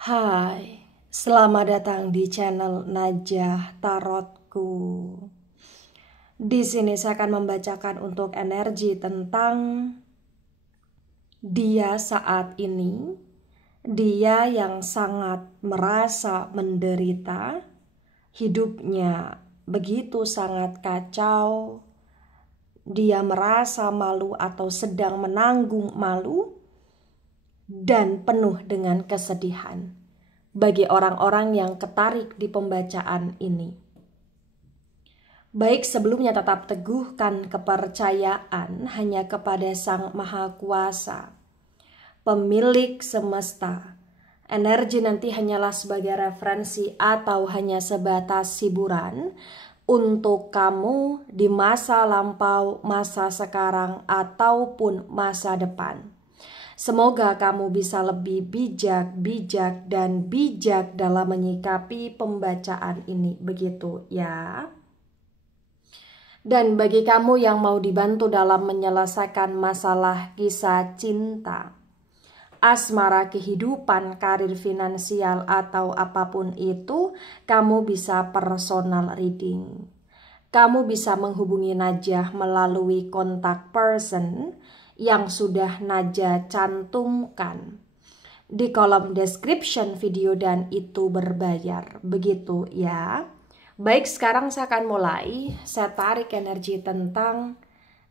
Hai, selamat datang di channel Najah Tarotku. Di sini saya akan membacakan untuk energi tentang dia saat ini, dia yang sangat merasa menderita, hidupnya begitu sangat kacau, dia merasa malu atau sedang menanggung malu, dan penuh dengan kesedihan. Bagi orang-orang yang ketarik di pembacaan ini, baik sebelumnya tetap teguhkan kepercayaan hanya kepada Sang Maha Kuasa, pemilik semesta. Energi nanti hanyalah sebagai referensi atau hanya sebatas hiburan untuk kamu di masa lampau, masa sekarang, ataupun masa depan. Semoga kamu bisa lebih bijak dalam menyikapi pembacaan ini, begitu ya. Dan bagi kamu yang mau dibantu dalam menyelesaikan masalah kisah cinta, asmara, kehidupan, karir, finansial, atau apapun itu, kamu bisa personal reading. Kamu bisa menghubungi Najah melalui kontak person yang sudah Najah cantumkan di kolom description video dan itu berbayar, begitu ya. Baik, sekarang saya akan mulai. Saya tarik energi tentang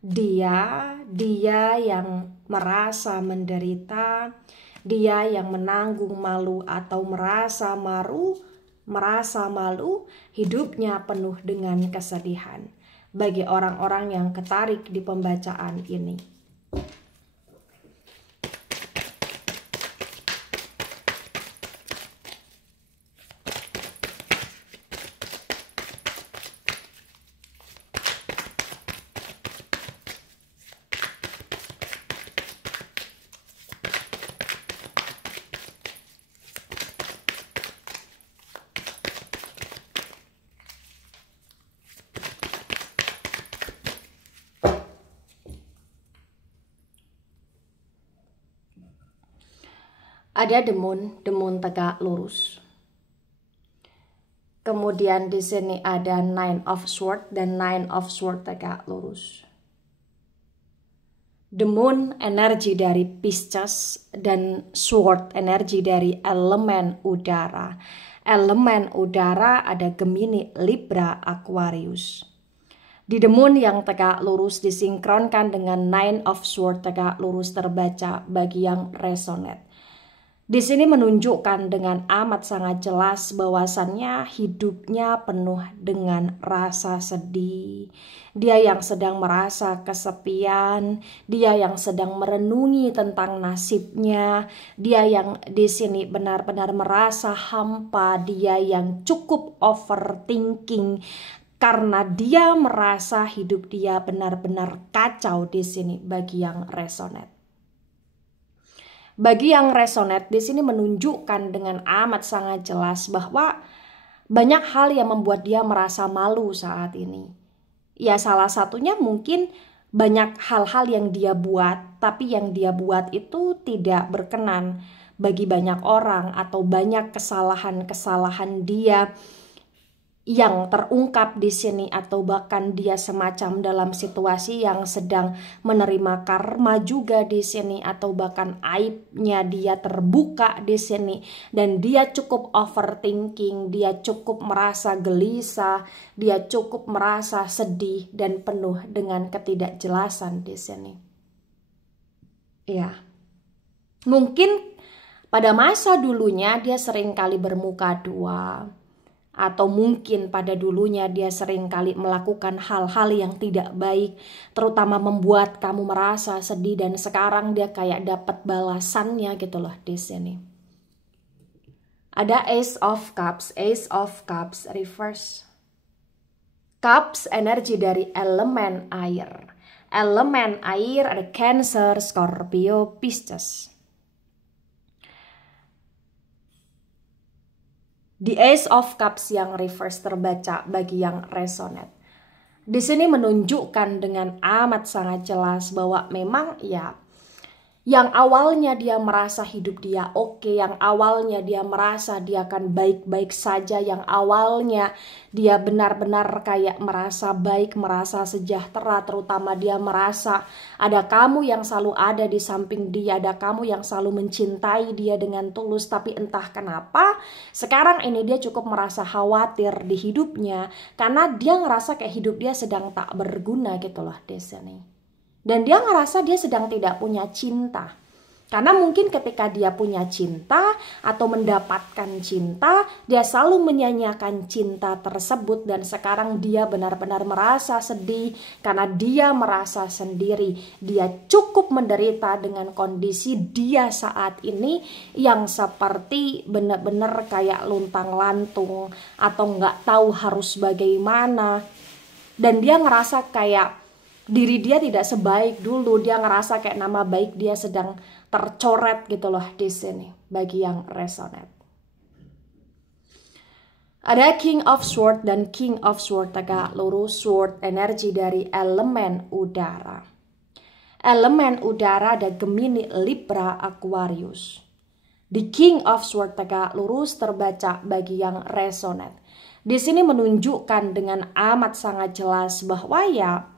dia yang merasa menderita, dia yang menanggung malu atau merasa malu, hidupnya penuh dengan kesedihan. Bagi orang-orang yang ketarik di pembacaan ini, ada demun tegak lurus. Kemudian di sini ada Nine of Swords dan Nine of Swords tegak lurus. Demun energi dari Pisces dan Sword energi dari elemen udara. Elemen udara ada Gemini, Libra, Aquarius. Di demun yang tegak lurus disinkronkan dengan Nine of Swords tegak lurus terbaca bagi yang resonate. Di sini menunjukkan dengan amat sangat jelas bahwasannya hidupnya penuh dengan rasa sedih. Dia yang sedang merasa kesepian, dia yang sedang merenungi tentang nasibnya, dia yang di sini benar-benar merasa hampa, dia yang cukup overthinking karena dia merasa hidup dia benar-benar kacau di sini bagi yang resonate. Bagi yang resonate di sini menunjukkan dengan amat sangat jelas bahwa banyak hal yang membuat dia merasa malu saat ini. Ya, salah satunya mungkin banyak hal-hal yang dia buat, tapi yang dia buat itu tidak berkenan bagi banyak orang, atau banyak kesalahan-kesalahan dia yang terungkap di sini, atau bahkan dia semacam dalam situasi yang sedang menerima karma juga di sini, atau bahkan aibnya dia terbuka di sini dan dia cukup overthinking, dia cukup merasa gelisah, dia cukup merasa sedih dan penuh dengan ketidakjelasan di sini. Ya. Mungkin pada masa dulunya dia sering kali bermuka dua, atau mungkin pada dulunya dia sering kali melakukan hal-hal yang tidak baik, terutama membuat kamu merasa sedih, dan sekarang dia kayak dapat balasannya gitu loh di sini. Ada Ace of Cups reverse. Cups energi dari elemen air. Elemen air ada Cancer, Scorpio, Pisces. The Ace of Cups yang reverse terbaca bagi yang resonate. Di sini menunjukkan dengan amat sangat jelas bahwa memang ya Yang awalnya dia merasa hidup dia oke, yang awalnya dia merasa dia akan baik-baik saja, yang awalnya dia benar-benar kayak merasa baik, merasa sejahtera, terutama dia merasa ada kamu yang selalu ada di samping dia, ada kamu yang selalu mencintai dia dengan tulus. Tapi entah kenapa sekarang ini dia cukup merasa khawatir di hidupnya, karena dia ngerasa kayak hidup dia sedang tak berguna gitu loh di sini. Dan dia ngerasa dia sedang tidak punya cinta. Karena mungkin ketika dia punya cinta atau mendapatkan cinta, dia selalu menyanyiakan cinta tersebut. Dan sekarang dia benar-benar merasa sedih karena dia merasa sendiri. Dia cukup menderita dengan kondisi dia saat ini yang seperti benar-benar kayak luntang-lantung atau nggak tahu harus bagaimana. Dan dia ngerasa kayak diri dia tidak sebaik dulu, dia ngerasa kayak nama baik dia sedang tercoret gitu loh di sini bagi yang resonate. Ada King of Sword dan King of Sword tegak lurus, sword energi dari elemen udara. Elemen udara ada Gemini, Libra, Aquarius. Di King of Sword tegak lurus terbaca bagi yang resonate. Di sini menunjukkan dengan amat sangat jelas bahwa ya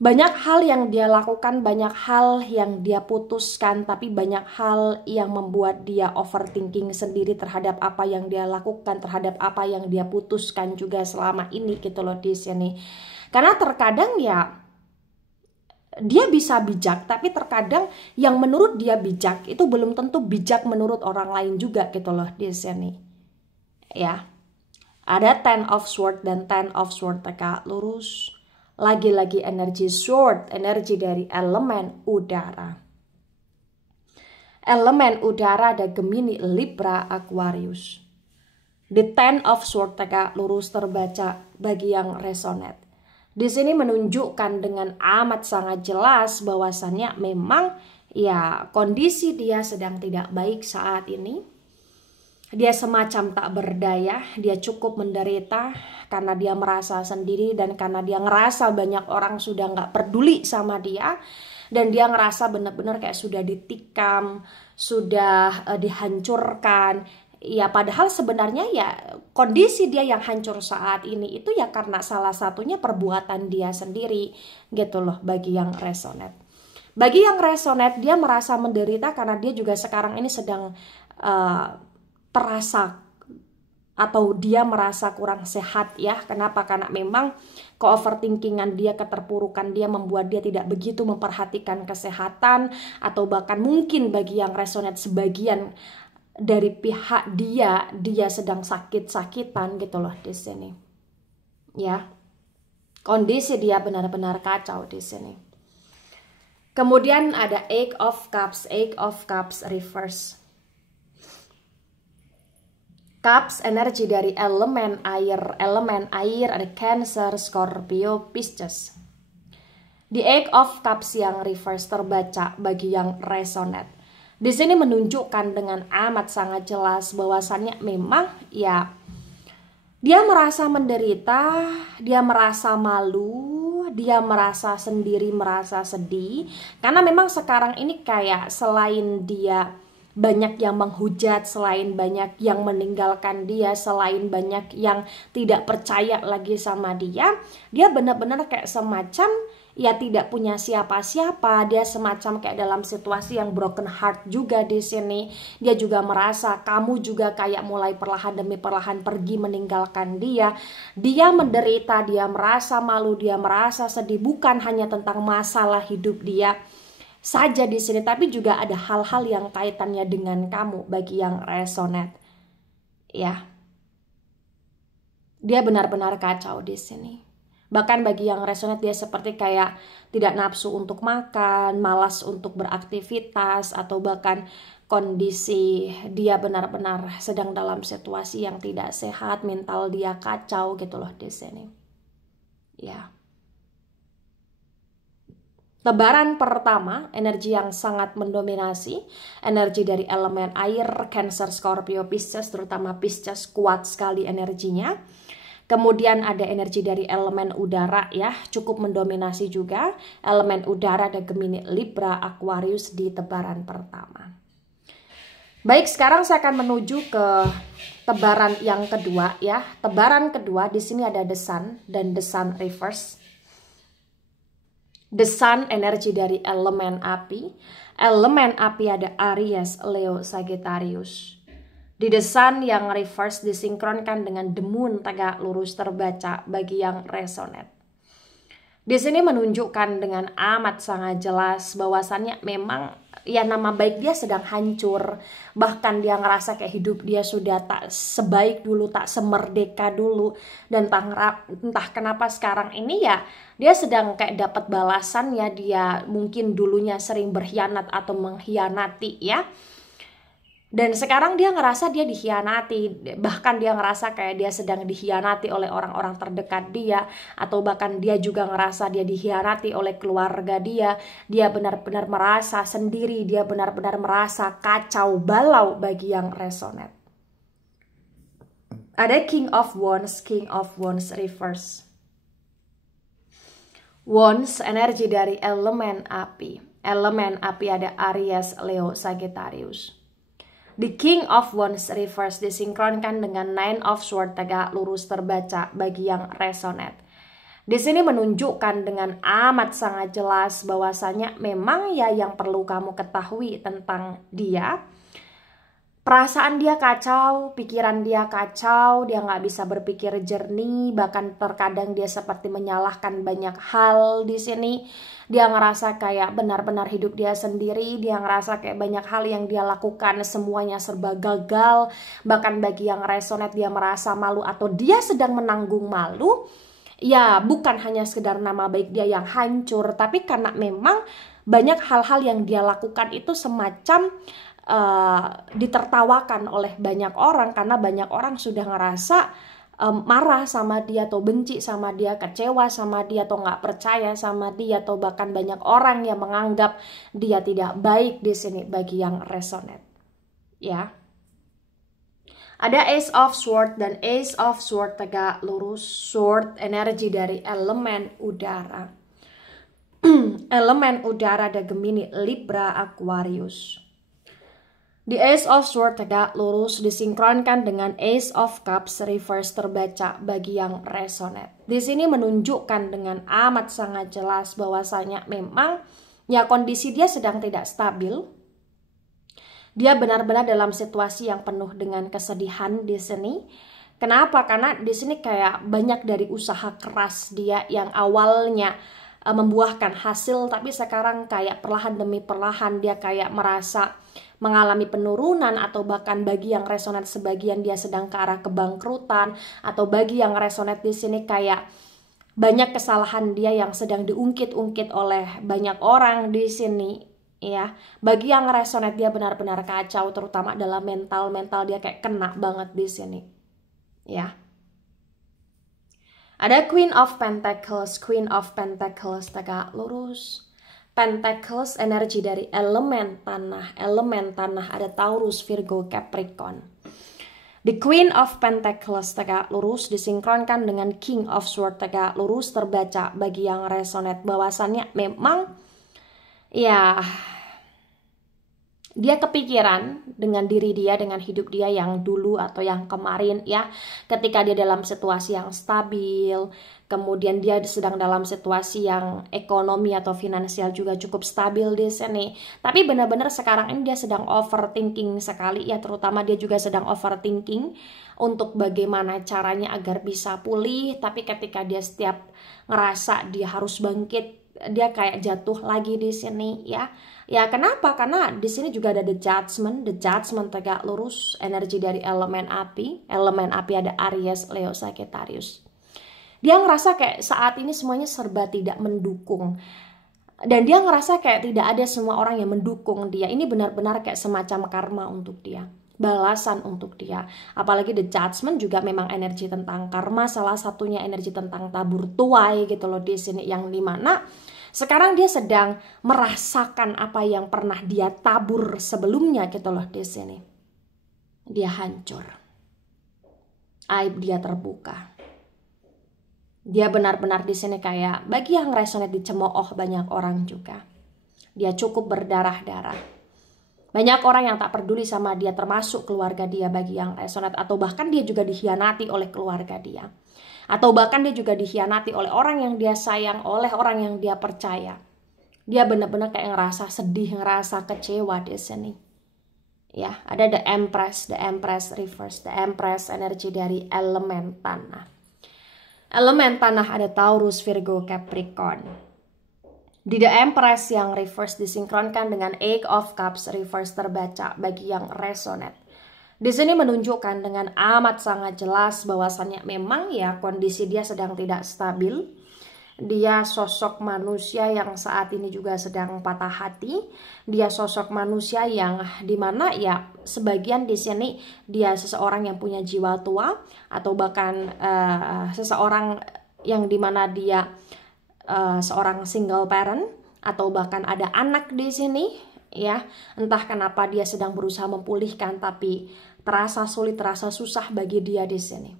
banyak hal yang dia lakukan, banyak hal yang dia putuskan, tapi banyak hal yang membuat dia overthinking sendiri terhadap apa yang dia lakukan, terhadap apa yang dia putuskan juga selama ini gitu loh di sini. Karena terkadang ya dia bisa bijak, tapi terkadang yang menurut dia bijak itu belum tentu bijak menurut orang lain juga gitu loh di sini. Ya. Ada Ten of Sword dan Ten of Sword tegak lurus. Lagi-lagi energi sword, energi dari elemen udara. Elemen udara ada Gemini, Libra, Aquarius. The Ten of Sword tegak lurus terbaca bagi yang resonate. Di sini menunjukkan dengan amat sangat jelas bahwasannya memang ya kondisi dia sedang tidak baik saat ini. Dia semacam tak berdaya, dia cukup menderita karena dia merasa sendiri dan karena dia ngerasa banyak orang sudah nggak peduli sama dia. Dan dia ngerasa benar-benar kayak sudah ditikam, sudah dihancurkan. Ya padahal sebenarnya ya kondisi dia yang hancur saat ini itu ya karena salah satunya perbuatan dia sendiri gitu loh bagi yang resonate. Bagi yang resonate dia merasa menderita karena dia juga sekarang ini sedang terasa atau dia merasa kurang sehat ya. Kenapa? Karena memang ke-overthinkingan dia, keterpurukan dia membuat dia tidak begitu memperhatikan kesehatan, atau bahkan mungkin bagi yang resonate sebagian dari pihak dia sedang sakit-sakitan gitu loh di sini. Ya. Kondisi dia benar-benar kacau di sini. Kemudian ada Eight of Cups reverse. Cups energi dari elemen air ada Cancer, Scorpio, Pisces. Di Eight of Cups yang reverse terbaca bagi yang resonate. Di sini menunjukkan dengan amat sangat jelas bahwasannya memang ya dia merasa menderita, dia merasa malu, dia merasa sendiri, merasa sedih. Karena memang sekarang ini kayak selain dia banyak yang menghujat, selain banyak yang meninggalkan dia, selain banyak yang tidak percaya lagi sama dia benar-benar kayak semacam ya tidak punya siapa-siapa. Dia semacam kayak dalam situasi yang broken heart juga di sini. Dia juga merasa kamu juga kayak mulai perlahan demi perlahan pergi meninggalkan dia. Dia menderita, dia merasa malu, dia merasa sedih, bukan hanya tentang masalah hidup dia saja di sini, tapi juga ada hal-hal yang kaitannya dengan kamu bagi yang resonate. Ya. Dia benar-benar kacau di sini. Bahkan bagi yang resonate dia seperti kayak tidak nafsu untuk makan, malas untuk beraktivitas, atau bahkan kondisi dia benar-benar sedang dalam situasi yang tidak sehat, mental dia kacau gitu loh di sini. Ya. Tebaran pertama, energi yang sangat mendominasi, energi dari elemen air, Cancer, Scorpio, Pisces, terutama Pisces kuat sekali energinya. Kemudian ada energi dari elemen udara ya, cukup mendominasi juga. Elemen udara ada Gemini, Libra, Aquarius di tebaran pertama. Baik, sekarang saya akan menuju ke tebaran yang kedua ya. Tebaran kedua di sini ada The Sun dan The Sun reverse. The Sun energi dari elemen api. Elemen api ada Aries, Leo, Sagittarius. Di The Sun yang reverse disinkronkan dengan The Moon tegak lurus terbaca bagi yang resonate. Di sini menunjukkan dengan amat sangat jelas bahwasannya memang ya nama baik dia sedang hancur. Bahkan dia ngerasa kayak hidup dia sudah tak sebaik dulu, tak semerdeka dulu. Dan entah kenapa sekarang ini ya dia sedang kayak dapat balasannya. Dia mungkin dulunya sering berkhianat atau mengkhianati ya. Dan sekarang dia ngerasa dia dikhianati, bahkan dia ngerasa kayak dia sedang dikhianati oleh orang-orang terdekat dia, atau bahkan dia juga ngerasa dia dikhianati oleh keluarga dia benar-benar merasa sendiri, dia benar-benar merasa kacau balau bagi yang resonate. Ada King of Wands reverse. Wands energi dari elemen api. Elemen api ada Aries, Leo, Sagittarius. The King of Wands reverse disinkronkan dengan Nine of Swords tegak lurus terbaca bagi yang resonate. Di sini menunjukkan dengan amat sangat jelas bahwasanya memang ya yang perlu kamu ketahui tentang dia. Perasaan dia kacau, pikiran dia kacau, dia nggak bisa berpikir jernih, bahkan terkadang dia seperti menyalahkan banyak hal di sini. Dia ngerasa kayak benar-benar hidup dia sendiri, dia ngerasa kayak banyak hal yang dia lakukan semuanya serba gagal. Bahkan bagi yang resonate dia merasa malu atau dia sedang menanggung malu. Ya bukan hanya sekedar nama baik dia yang hancur, tapi karena memang banyak hal-hal yang dia lakukan itu semacam ditertawakan oleh banyak orang karena banyak orang sudah ngerasa marah sama dia atau benci sama dia, kecewa sama dia atau nggak percaya sama dia, atau bahkan banyak orang yang menganggap dia tidak baik di sini bagi yang resonate. Ya. Ada Ace of Swords dan Ace of Swords tegak lurus. Sword energi dari elemen udara. Elemen udara ada Gemini, Libra, Aquarius. The Ace of Swords tegak lurus disinkronkan dengan Ace of Cups reverse terbaca bagi yang resonate. Di sini menunjukkan dengan amat sangat jelas bahwasanya memang ya kondisi dia sedang tidak stabil. Dia benar-benar dalam situasi yang penuh dengan kesedihan di sini. Kenapa? Karena di sini kayak banyak dari usaha keras dia yang awalnya membuahkan hasil, tapi sekarang kayak perlahan demi perlahan dia kayak merasa mengalami penurunan, atau bahkan bagi yang resonate sebagian dia sedang ke arah kebangkrutan, atau bagi yang resonate di sini kayak banyak kesalahan dia yang sedang diungkit-ungkit oleh banyak orang di sini ya. Bagi yang resonate dia benar-benar kacau, terutama dalam mental dia kayak kena banget di sini ya. Ada Queen of Pentacles tegak lurus. Pentacles energi dari elemen tanah. Elemen tanah ada Taurus, Virgo, Capricorn. The Queen of Pentacles tegak lurus disinkronkan dengan King of Swords tegak lurus terbaca bagi yang resonate bahwasannya memang ya dia kepikiran dengan diri dia, dengan hidup dia yang dulu atau yang kemarin ya. Ketika dia dalam situasi yang stabil, kemudian dia sedang dalam situasi yang ekonomi atau finansial juga cukup stabil di sini. Tapi benar-benar sekarang ini dia sedang overthinking sekali ya, terutama dia juga sedang overthinking untuk bagaimana caranya agar bisa pulih. Tapi ketika dia setiap ngerasa dia harus bangkit, dia kayak jatuh lagi di sini ya. Ya kenapa? Karena di sini juga ada The Judgment tegak lurus energi dari elemen api. Elemen api ada Aries, Leo, Sagittarius. Dia ngerasa kayak saat ini semuanya serba tidak mendukung. Dan dia ngerasa kayak tidak ada semua orang yang mendukung dia. Ini benar-benar kayak semacam karma untuk dia, balasan untuk dia. Apalagi The Judgment juga memang energi tentang karma, salah satunya energi tentang tabur tuai gitu loh di sini, yang dimana sekarang dia sedang merasakan apa yang pernah dia tabur sebelumnya gitu loh di sini. Dia hancur. Aib dia terbuka. Dia benar-benar di sini kayak bagi yang resonate dicemooh banyak orang juga. Dia cukup berdarah-darah. Banyak orang yang tak peduli sama dia, termasuk keluarga dia bagi yang resonate, atau bahkan dia juga dikhianati oleh keluarga dia. Atau bahkan dia juga dikhianati oleh orang yang dia sayang, oleh orang yang dia percaya. Dia benar-benar kayak ngerasa sedih, ngerasa kecewa di sini. Ya, ada the Empress reverse, the Empress energi dari elemen tanah. Elemen tanah ada Taurus, Virgo, Capricorn. Di The Empress yang reverse disinkronkan dengan Eight of Cups reverse terbaca bagi yang resonate. Di sini menunjukkan dengan amat sangat jelas bahwasannya memang ya kondisi dia sedang tidak stabil. Dia sosok manusia yang saat ini juga sedang patah hati. Dia sosok manusia yang dimana ya sebagian di sini dia seseorang yang punya jiwa tua, atau bahkan seseorang yang dimana dia seorang single parent, atau bahkan ada anak di sini ya. Entah kenapa dia sedang berusaha memulihkan, tapi terasa sulit, terasa susah bagi dia di sini.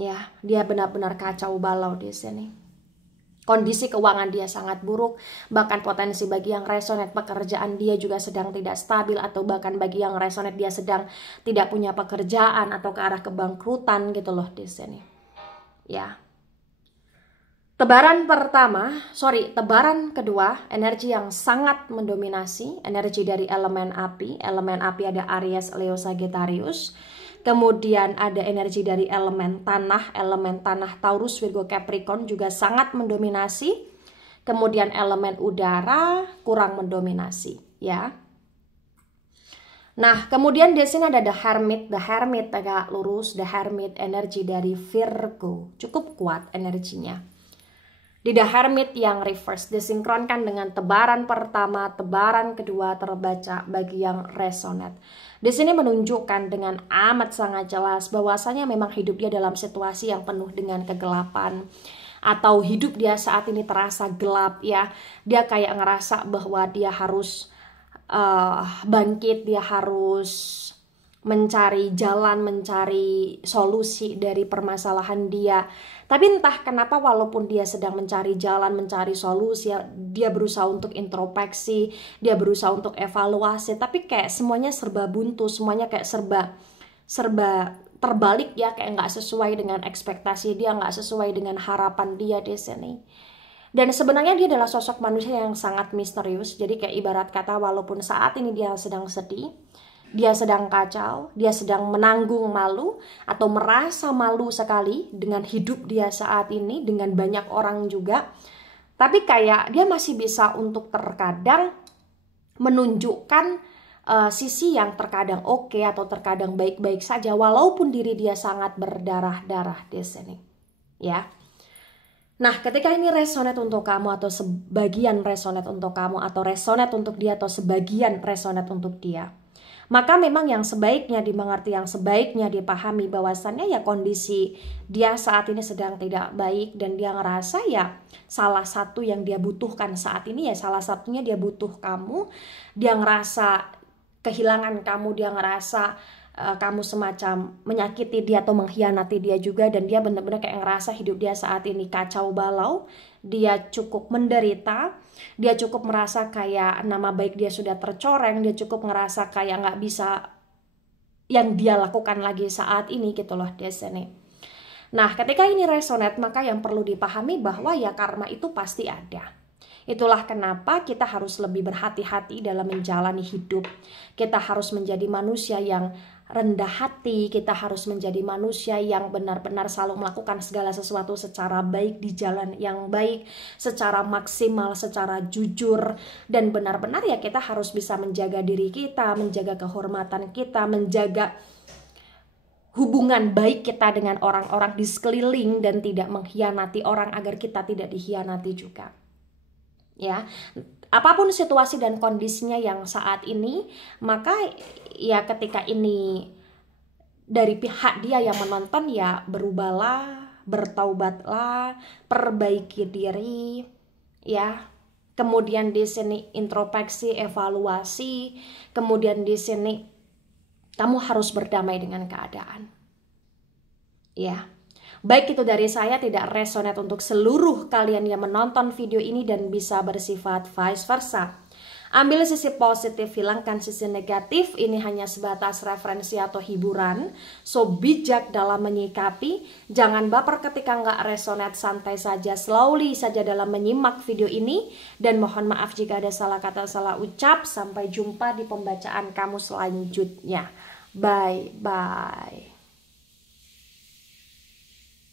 Ya, dia benar-benar kacau balau di sini. Kondisi keuangan dia sangat buruk, bahkan potensi bagi yang resonate pekerjaan dia juga sedang tidak stabil, atau bahkan bagi yang resonate dia sedang tidak punya pekerjaan atau ke arah kebangkrutan gitu loh di sini. Ya. Tebaran kedua, energi yang sangat mendominasi, energi dari elemen api. Elemen api ada Aries, Leo, Sagittarius. Kemudian ada energi dari elemen tanah Taurus, Virgo, Capricorn juga sangat mendominasi. Kemudian elemen udara kurang mendominasi, ya. Nah, kemudian di sini ada the Hermit agak lurus, the Hermit energi dari Virgo, cukup kuat energinya. Di The Hermit yang reverse disinkronkan dengan tebaran pertama, tebaran kedua terbaca bagi yang resonate. Di sini menunjukkan dengan amat sangat jelas bahwasanya memang hidup dia dalam situasi yang penuh dengan kegelapan, atau hidup dia saat ini terasa gelap ya. Dia kayak ngerasa bahwa dia harus bangkit, dia harus mencari jalan, mencari solusi dari permasalahan dia. Tapi entah kenapa walaupun dia sedang mencari jalan, mencari solusi, dia berusaha untuk introspeksi, dia berusaha untuk evaluasi, tapi kayak semuanya serba buntu, semuanya kayak serba terbalik ya, kayak nggak sesuai dengan ekspektasi dia, nggak sesuai dengan harapan dia di sini. Dan sebenarnya dia adalah sosok manusia yang sangat misterius. Jadi kayak ibarat kata walaupun saat ini dia sedang sedih, dia sedang kacau, dia sedang menanggung malu atau merasa malu sekali dengan hidup dia saat ini, dengan banyak orang juga. Tapi kayak dia masih bisa untuk terkadang menunjukkan sisi yang terkadang oke atau terkadang baik-baik saja, walaupun diri dia sangat berdarah-darah di sini. Ya. Nah, ketika ini resonate untuk kamu atau sebagian resonate untuk kamu, atau resonate untuk dia atau sebagian resonate untuk dia, maka memang yang sebaiknya dimengerti, yang sebaiknya dipahami bahwasannya ya kondisi dia saat ini sedang tidak baik, dan dia ngerasa ya salah satu yang dia butuhkan saat ini ya salah satunya dia butuh kamu. Dia ngerasa kehilangan kamu, dia ngerasa kamu semacam menyakiti dia atau mengkhianati dia juga, dan dia benar-benar kayak ngerasa hidup dia saat ini kacau balau. Dia cukup menderita, dia cukup merasa kayak nama baik dia sudah tercoreng, dia cukup ngerasa kayak nggak bisa yang dia lakukan lagi saat ini gitu loh di sini. Nah, ketika ini resonate, maka yang perlu dipahami bahwa ya karma itu pasti ada. Itulah kenapa kita harus lebih berhati-hati dalam menjalani hidup. Kita harus menjadi manusia yang rendah hati, kita harus menjadi manusia yang benar-benar selalu melakukan segala sesuatu secara baik, di jalan yang baik, secara maksimal, secara jujur, dan benar-benar ya kita harus bisa menjaga diri kita, menjaga kehormatan kita, menjaga hubungan baik kita dengan orang-orang di sekeliling, dan tidak mengkhianati orang agar kita tidak dikhianati juga. Ya, apapun situasi dan kondisinya yang saat ini, maka ya ketika ini dari pihak dia yang menonton ya berubahlah, bertaubatlah, perbaiki diri ya. Kemudian di sini introspeksi, evaluasi, kemudian di sini kamu harus berdamai dengan keadaan. Ya. Baik itu dari saya tidak resonate untuk seluruh kalian yang menonton video ini dan bisa bersifat vice versa. Ambil sisi positif, hilangkan sisi negatif. Ini hanya sebatas referensi atau hiburan. So bijak dalam menyikapi. Jangan baper ketika nggak resonate, santai saja, slowly saja dalam menyimak video ini. Dan mohon maaf jika ada salah kata, salah ucap. Sampai jumpa di pembacaan kamu selanjutnya. Bye-bye.